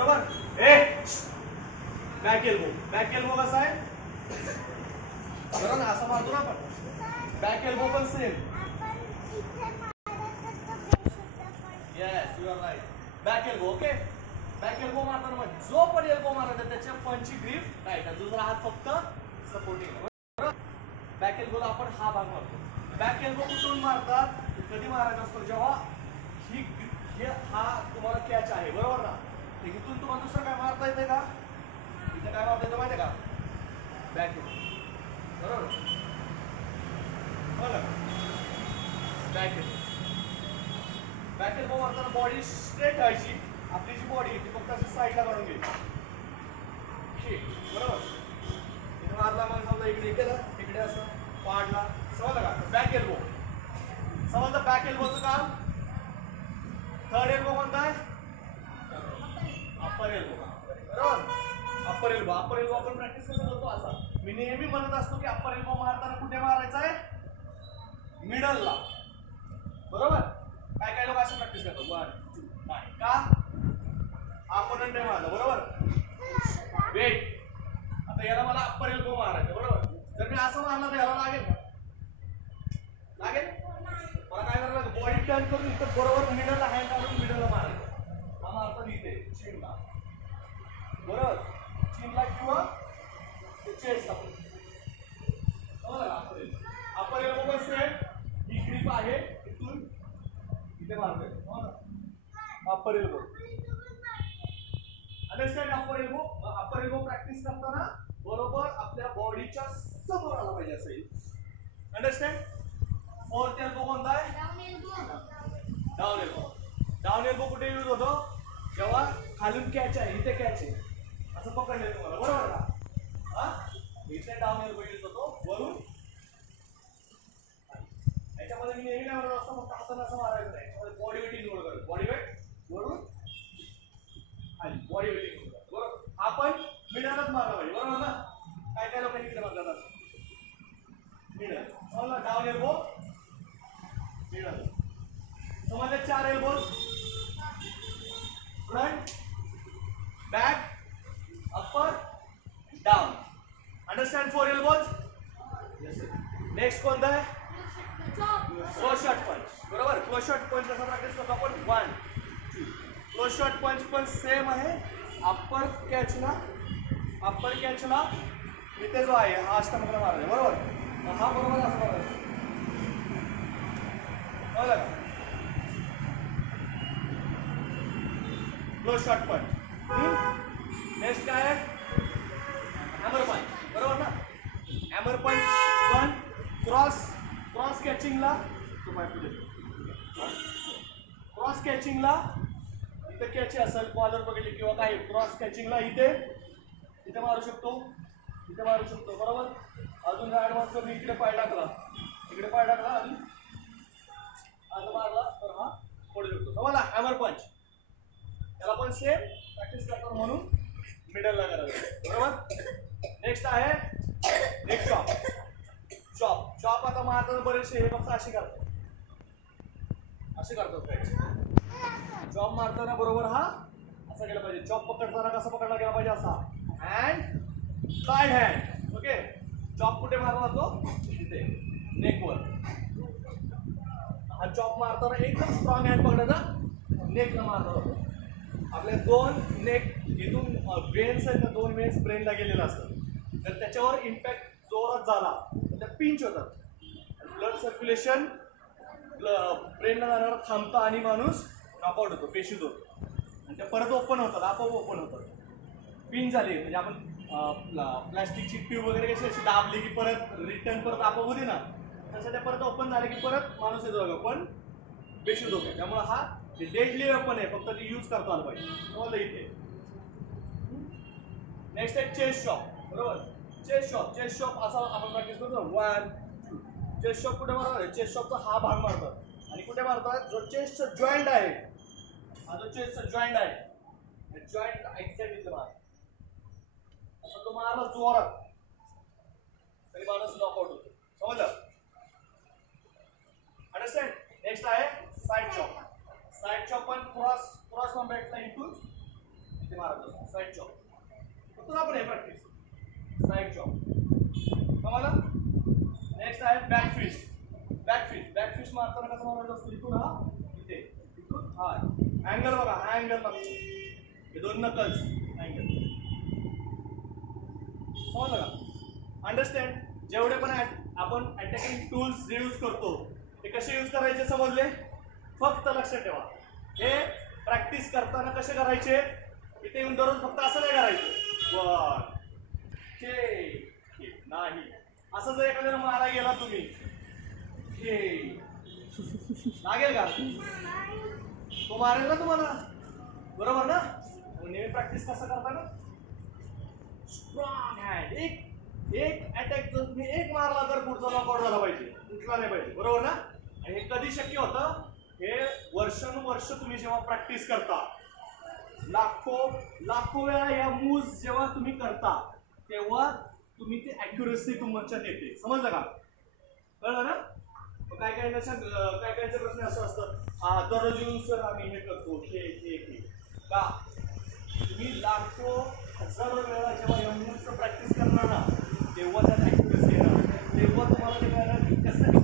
बरोबर. ए back elbow कसा आहे बरोबर ना, असं मारतो ना आपण. बॅक एल्बो पण same. Yes you are right. Back elbow. Okay. Back elbow मारताना मग जो पण एल्बो मारत त्याच्या पंची ग्रीप राईट आहे, दुसरा हात फक्त सपोर्टिंग. बरोबर. बॅक एल्बोला आपण हा भाग मारतो. बॅक एल्बो कुठून मारतात, कधी मारायचा असतो जेव्हा हा तुम्हाला कॅच आहे बरोबर ना. इथून तुम्हाला दुसरं काय मारता येते का, इथे काय मारता येतं माहिती आहे का, बॅक एल्बो. बरोबर. Back elbow. बॅक एल्बो मारताना बॉडी स्ट्रेट ठेवायची. आपली जी बॉडी ती फक्त अशी साईडला काढून घ्यायची. बरोबर. इथे मारला मग समजा इकडे केलं, इकडे असं पाडला, समजलं का. Back elbow. समजलं बॅक एल्बोचं काम. थर्ड एल्बो कोणता आहे, अप्पर एल्बो. बरोबर. Upper elbow. अप्पर एल्बो आपण प्रॅक्टिस कसं करतो असा. मी नेहमी म्हणत असतो की अप्पर एल्बो मारताना कुठे मारायचा आहे, मिडलला. बरोबर. काय काय लोक असं प्रॅक्टिस करतात. 1 2 नाही का, अपोनंट आहे माझा. बरोबर. वेट. आता याला मला अप्पर एल्बो मारायचं. बरोबर. जर मी असं मारलं तर याला लागेल का, लागेल. मला काय करायला लागेल, बॉडी टर्न करून इथं बरोबर मिडलला हँड काढून मिडलला मारायचं. हा मारतो इथे चीनला. बरोबर. चीनला किंवा चेस्टला. अप्पर एल्बो कसं आहे, ही ग्रीप आहे इथून इथे मारतोय. Upper elbow. Understand. Upper elbow. Upper elbow practice करताना बरोबर आपल्या बॉडीच्या समोर आला पाहिजे असं. अंडरस्टँड. फोर्थ एल्बो कोणता आहे, डाऊन एल्बो. डाऊन एल्बो कुठे यूज होतो, जेव्हा खालून कॅच आहे, इथे कॅच आहे असं पकडले तुम्हाला. बरोबर का. इथे डाऊन एल्बो यूज होतो. वरून याच्यामध्ये मी नेहमी काय म्हणत असतो, फक्त हाताने असं मारायचं नाही, बॉडी वेट इन्व्हॉल्व करतो. बॉडी वेट वरून खाली, बॉडी वेट इन्व्हॉल्व करतो. बरोबर. आपण मिडलच मारला पाहिजे. बरोबर ना. काय काय लोक इकडे मारतात असं मिडल. समजला. Down elbow middle. समजले. 4 elbows. Front, back, upper, down. Understand. 4 elbows. Next कोणता आहे, क्लोज शॉट पंच. बरोबर. क्लोज शॉट पंच कसा प्रॅक्टिस करतो आपण, 1 2. क्लोज शॉट पंच पण सेम आहे. अप्पर कॅचला इथे जो आहे हा अष्टमकला मारायचा. बरोबर. हा बरोबर असं मारायचा. बरोबर. क्लोज शॉट पंच. नेक्स्ट काय आहे, हॅमर पंच. बरोबर ना. हॅमर पंच पण क्रॉस कॅचिंगला, क्रॉस कॅचिंगला इथे कॅच असेल, कॉलर बघितली किंवा काय, क्रॉस कॅचिंगला इथे मारू शकतो, इथे मारू शकतो. बरोबर. अजून ऍडव्हान्स करून इकडे पाय टाकला, अजून असं मारला तर हा पडू शकतो. समजला. हॅमर पंच. त्याला पण सेम प्रॅक्टिस करतो म्हणून मिडलला करायचं. बरोबर. नेक्स्ट आहे नेक चॉप. चॉप आता मारताना बरेचसे हे फक्त असे करतात, चॉप मारताना बरोबर हा असा गेला पाहिजे. चॉप पकडताना कसा पकडला गेला पाहिजे, असा hand side hand. Okay. Chop कुठे मारला जातो, इथे नेकवर. हा चॉप मारताना एकदम स्ट्रॉंग हँड पकडायचा, नेकला मारला जातो. आपले 2 नेक इथून वेन्स आहेत ना, 2 वेन्स ब्रेनला गेलेला असतात. जर त्याच्यावर इम्पॅक्ट जोरात झाला तर त्या पिंच होतात, ब्लड सर्क्युलेशन ब्रेनला जाणार थांबतं आणि माणूस नॉकआउट होतो, पेशीत होतो. आणि ते परत ओपन होतात, आपोआप ओपन होतात. पिंच झाली म्हणजे आपण प्लास्टिकची ट्यूब वगैरे कशी अशी दाबली की परत रिटर्न परत आपोआप होती ना, तसं त्या परत ओपन झाले की परत माणूस येतो, पण पेशीत होतो. त्यामुळे हा डेडली वेपन आहे, फक्त ते यूज करता आलं पाहिजे. इथे नेक्स्ट आहे चेस्ट शॉप. बरोबर. चेस्ट शॉप असा आपण प्रॅक्टिस करतो. 1 2. चेस्ट शॉप कुठे मारतात, चेस्ट शॉपचा हा भाग मारतात. आणि कुठे मारतात, जो चेस्टचा जॉईंट आहे, हा जो चेस्टचा जॉईंट आहे, जॉईंट एक्झॅक्ट इथे मार. असं तो मारला जोरात तरी माणूस नॉकआउट होतो. समजलं. अंडरस्टँड. नेक्स्ट आहे साइड चॉप. साइड चॉप पण क्रॉस कॉम्बॅक्टला इथून इथे मारत असतो साईड चॉप. फक्त आपण हे प्रॅक्टिस साईड चॉप. कळलं? नेक्स्ट आहे बॅक फिस्ट. बॅक फिस्ट मारताना कसं मारायचं असतं? इथून हा इथे, इथून हा अँगल बघा, हा अँगल लागतो. हे दोन नकल्स अँगल. समजलं का? अंडरस्टँड? जेवढे पण आपण अटॅकिंग टूल्स यूज करतो ते कसे यूज करायचे समजले? फक्त लक्षात ठेवा, हे प्रॅक्टिस करताना कसे करायचे? इथे येऊन दररोज फक्त असं नाही करायचं. वन नाही, असं जर एखाद्याला मारा गेला तुम्ही लागेल का? तो मारेल ना तुम्हाला, बरोबर ना? नेहमी प्रॅक्टिस कसं करता ना, स्ट्रॉंग हँड. एक अटॅक जर तुम्ही एक मारला तर पुढचा नॉकआउट झाला पाहिजे, उठला नाही पाहिजे, बरोबर ना? आणि हे कधी शक्य होतं? हे वर्षानुवर्ष तुम्ही जेव्हा प्रॅक्टिस करता, लाखो वेळा या मूव्स जेव्हा तुम्ही करता, तेव्हा तुम्ही ती ॲक्युरसी तुमच्यात येते. समजलं का? कळलं ना? काय कायचे प्रश्न असं असतात, दररोज येऊन सर आम्ही हे करतो का? तुम्ही लाखो हजारो वेळा जेव्हा या मूव्सचं प्रॅक्टिस करणार ना, तेव्हा त्यात ॲक्युरसी येणार, तेव्हा तुम्हाला ते कळणार की कसं